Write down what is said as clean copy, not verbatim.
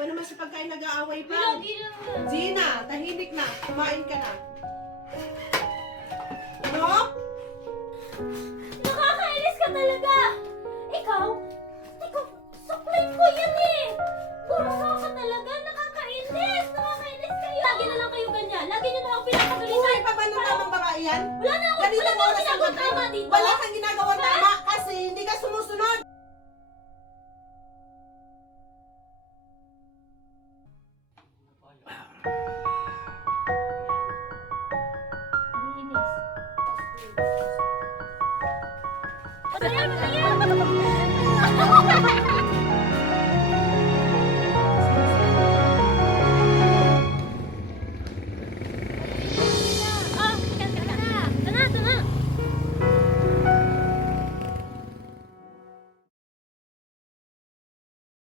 ba naman sa pagkain nag-aaway pa? Lagi lang. Gina, tahimik na. Kumain ka na. Ano? Nakakainis ka talaga! Ikaw, suklay ko yan eh! Puro ka talaga, nakakainis! Nakakainis kayo! Lagi na lang kayo ganyan! Lagi nyo na ako pinapagalitan! Buhay pa ba ng tamang babae yan? Wala na ako! Ganito Wala na mo ako oras ang ginagawa gabi. tama dito! Wala kang ginagawa tama.